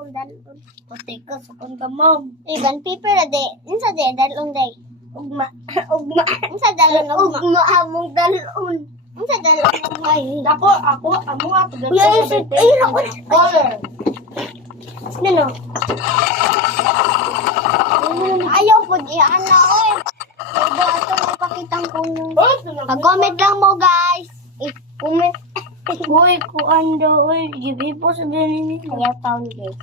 akong dalon. Pati ka sa kong kamam. Iban paper na de. Insa de dalon day. Ugma. Ugma. Insa dalon ugma. Ugma among dalon. Insa dalon ugma. Ako, amo ako. Yes, ay, Color. Nino? Ayaw po diyan na, oy. Ito, ito, ipakitang ko nung... Mag-comment lang mo, guys. Comment. Uy, kuando, uy. Gibi po sa ganin nila. Kaya taon, guys.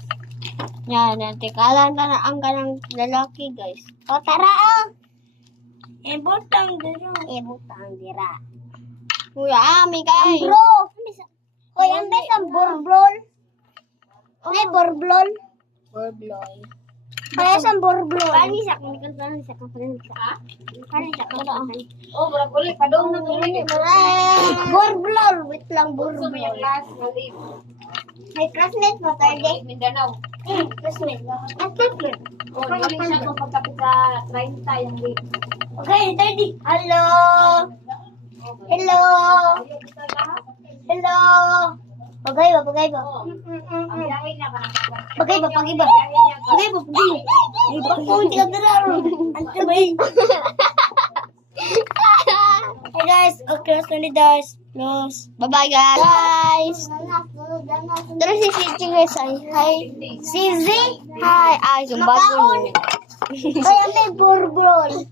Yan, tikalan na ang ganang lalaki, guys. O, tara, oh. Ibutang dito. Ibutang dira. Kuya, ami, guys. Bro. Kuya, ang bes ang borblol. Ay, borblol. Borbloy. Kaya sa borblol. Panisa, kung di ka panisa. Ha? Panisa, kung Oh, brokoli. Padong na nila. borblol. Wait lang, Gusto mo yung borblol. last na leaf. May classmate mo, Tarde. Mindanao. Classmate. Ang classmate. Oh, hindi siya kung pagkapit sa 30 yung leaf. Okay, Tarde. Hello. Hello. Hello. Pagay ba, pagay ba? Ang biyahe niya ka Pagay ba, pagay ba? Pagay ba, pagay ba? Ay, bako, hindi ka dararo. Ante ba yun? Hey guys, okay, sorry guys. Close. Bye-bye guys. Pero si Cici guys, hi. Cici? Hi. Ay, sumbago. Kaya may burbrol.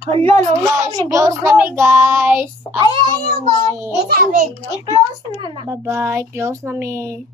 Hala, no. Guys, close na mi guys. Ay, ayaw mo. I-close na na. Bye-bye. Close na mi.